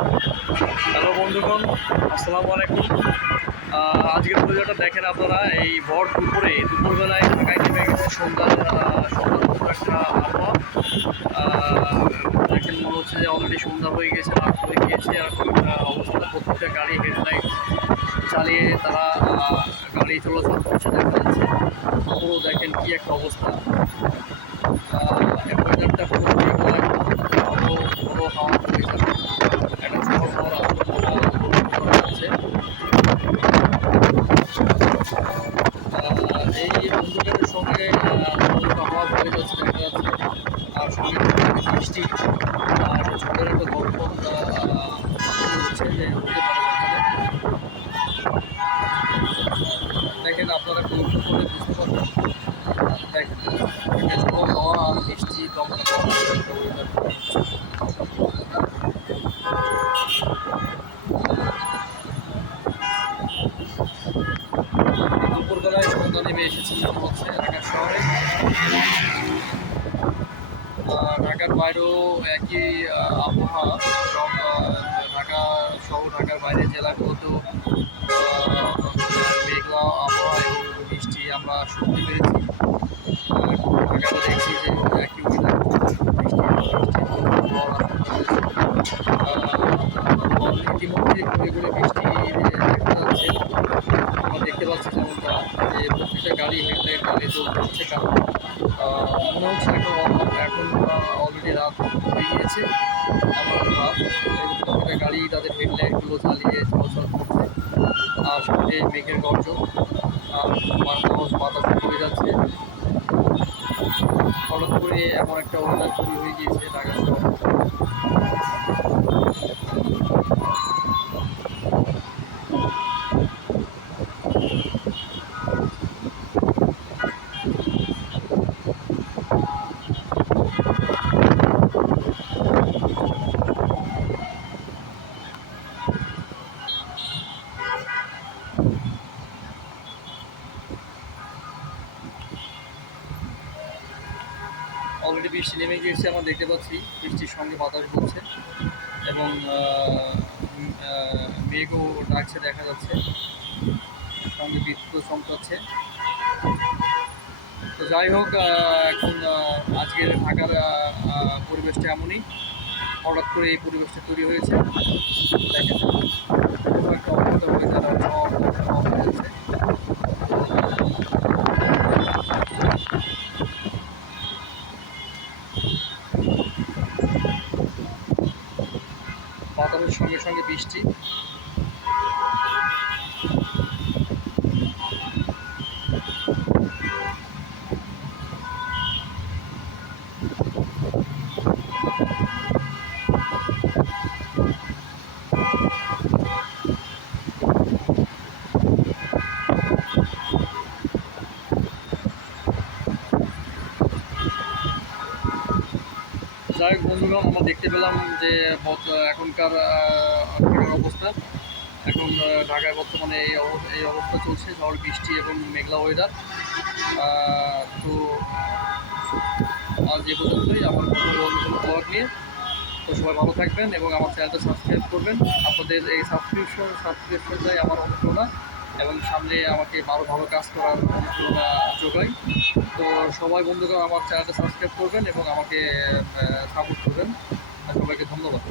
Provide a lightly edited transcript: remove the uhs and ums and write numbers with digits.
Hello বন্ধুগণ, আসসালামু আলাইকুম। আজকের ভিডিওটা দেখেন আপনারা। এই ভর দুপুরবেলায় ঢাকায় নেমে গেছে সন্ধ্যার মতো একটা আবহাওয়া। দেখেন মনে হচ্ছে যে অলরেডি সন্ধ্যা হয়ে গেছে, রাত হয়ে গিয়েছে। এরকম একটা অবস্থা, প্রত্যেকটা গাড়ি হেডলাইট চালিয়ে তারা গাড়ি চলাচল করছে দেখা যাচ্ছে। তো দেখেন কি একটা অবস্থা। ওয়েদারটা পুরো মেঘলা, আরও বড় হাওয়া বয়ে যাবে, একটা ঝড় হওয়ার আশঙ্কা করা যাচ্ছে। এই অন্ধকারের সঙ্গে হাওয়া বয়ে যাচ্ছে দেখা যাচ্ছে, আর সঙ্গে বৃষ্টি আর ঝড়ের একটা দমকল হচ্ছে যে হতে পারে দেখেন আপনারা লক্ষ্য করে বুঝতে পারবেন। দেখেন ঝড় হওয়া আর বৃষ্টি দমকা দুপুরবেলায় সন্ধ্যা নেমে এসেছে মনে হচ্ছে ঢাকা শহরে। ঢাকার বাইরেও একই আবহাওয়া। সব ঢাকা শহর, ঢাকার বাইরের জেলাগুলোতেও মেঘলা আবহাওয়া এবং বৃষ্টি আমরা শুনতে পেরেছি। ঢাকাতে দেখছি যে একই ওয়েদার, ইতিমধ্যে ঘুরে ঘুরে বৃষ্টি দেখা যাচ্ছে। আমরা দেখতে পাচ্ছি যেমনটা যে প্রত্যেকটা গাড়ি হেডলাইট জ্বালিয়ে চলছে, কারণ মনে হচ্ছে এখন অলরেডি রাত হয়ে গিয়েছে। এমন ভাব, প্রত্যেকটা গাড়ি তাদের হেডলাইটগুলো জ্বালিয়ে চলাচল করছে। আর সাথে মেঘের গর্জন আর বাতাস বয়ে যাচ্ছে। হঠাৎ করে এমন একটা ওয়েদার তৈরি হয়ে গিয়েছে ঢাকা শহরে। অলরেডি বৃষ্টি নেমে গিয়েছে, আমরা দেখতে পাচ্ছি বৃষ্টির সঙ্গে বাতাস বলছে এবং মেঘও ডাকছে দেখা যাচ্ছে, সঙ্গে বিদ্যুৎ চমকাচ্ছে। তো যাই হোক, এখন আজকের ঢাকার পরিবেশটা এমনই। হঠাৎ করে এই পরিবেশটা তৈরি হয়েছে। দেখেন একটা অবস্থা হয়ে যারা হয়েছে। বাতাসের সঙ্গে সঙ্গে বৃষ্টি। যাই হোক বন্ধুগণ, আমরা দেখতে পেলাম যে এখনকার ঢাকার অবস্থা। এখন ঢাকায় বর্তমানে এই অবস্থা চলছে, ঝড় বৃষ্টি এবং মেঘলা ওয়েদার। তো আজ এ পর্যন্তই আমার কথা বলবো ব্লগ নিয়ে। তো সবাই ভালো থাকবেন এবং আমার চ্যানেলটা সাবস্ক্রাইব করবেন। আপনাদের এই সাবস্ক্রিপশনটাই আমার অনুপ্রেরণা এবং সামনে আমাকে আরও ভালো কাজ করার অনুপ্রেরণা যোগায়। তো সবাই বন্ধুগণ আমার চ্যানেলটা সাবস্ক্রাইব করবেন এবং আমাকে সাপোর্ট করবেন। সবাইকে ধন্যবাদ।